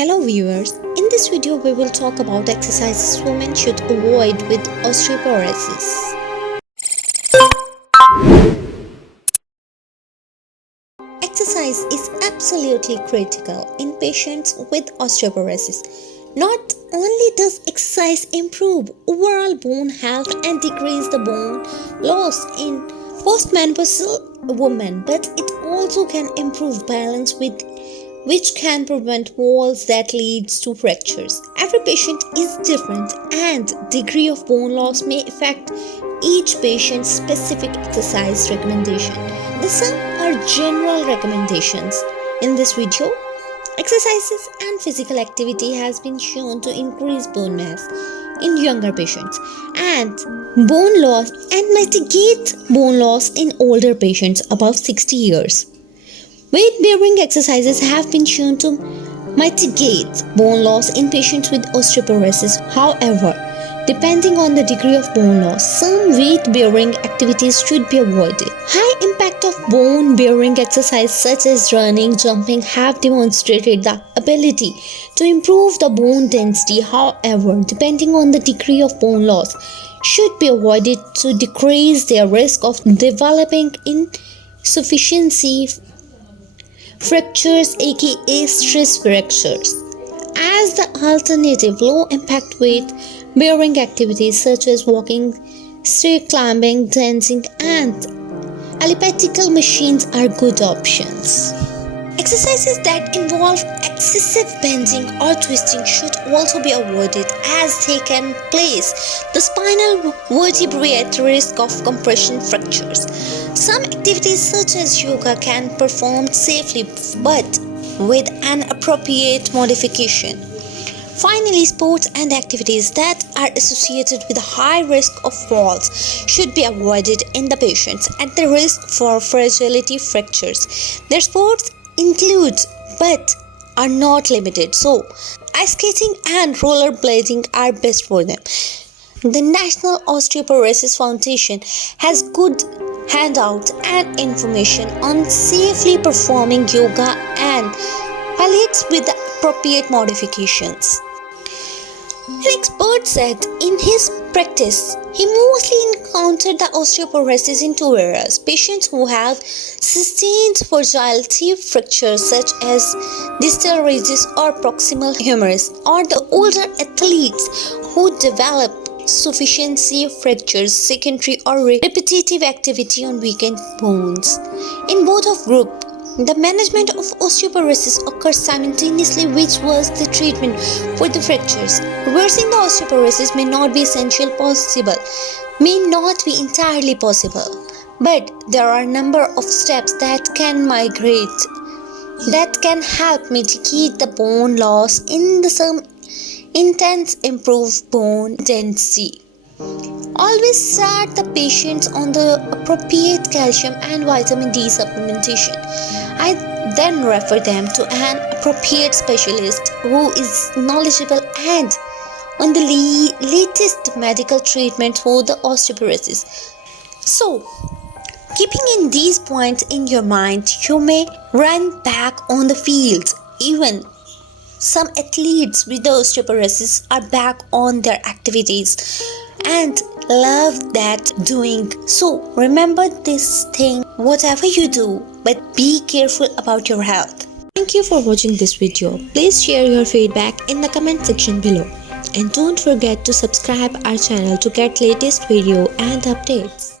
Hello viewers, in this video we will talk about exercises women should avoid with osteoporosis. Exercise is absolutely critical in patients with osteoporosis. Not only does exercise improve overall bone health and decrease the bone loss in postmenopausal women, but it also can improve balance which can prevent falls that leads to fractures. Every patient is different and degree of bone loss may affect each patient's specific exercise recommendation. Some are general recommendations. In this video, exercises and physical activity has been shown to increase bone mass in younger patients and bone loss and mitigate bone loss in older patients above 60 years. Weight-bearing exercises have been shown to mitigate bone loss in patients with osteoporosis. However, depending on the degree of bone loss, some weight-bearing activities should be avoided. High impact of bone-bearing exercise such as running, jumping have demonstrated the ability to improve the bone density. However, depending on the degree of bone loss, should be avoided to decrease their risk of developing insufficiency fractures aka stress fractures. As the alternative, low impact weight bearing activities such as walking, stair climbing, dancing and elliptical machines are good options. Exercises that involve excessive bending or twisting should also be avoided as they can place the spinal vertebrae at risk of compression fractures. Some activities such as yoga can be performed safely but with an appropriate modification. Finally, sports and activities that are associated with a high risk of falls should be avoided in the patients at the risk for fragility fractures. Their sports include but are not limited. So, ice skating and rollerblading are best for them. The National Osteoporosis Foundation has good handouts and information on safely performing yoga and pilates with the appropriate modifications. An expert said in his practice, he mostly encountered the osteoporosis in two areas: patients who have sustained fragility fractures such as distal ridges or proximal humerus, or the older athletes who develop sufficiency fractures secondary or repetitive activity on weakened bones. In both of groups, the management of osteoporosis occurs simultaneously, which was the treatment for the fractures. Reversing the osteoporosis may not be entirely possible, but there are a number of steps that can help mitigate the bone loss in some intense improve bone density. Always start the patients on the appropriate calcium and vitamin D supplementation. I then refer them to an appropriate specialist who is knowledgeable and on the latest medical treatment for the osteoporosis. So, keeping in these points in your mind, you may run back on the field. Even some athletes with osteoporosis are back on their activities and love that doing. So remember this thing, whatever you do, but be careful about your health. Thank you for watching this video. Please share your feedback in the comment section below. And don't forget to subscribe our channel to get latest video and updates.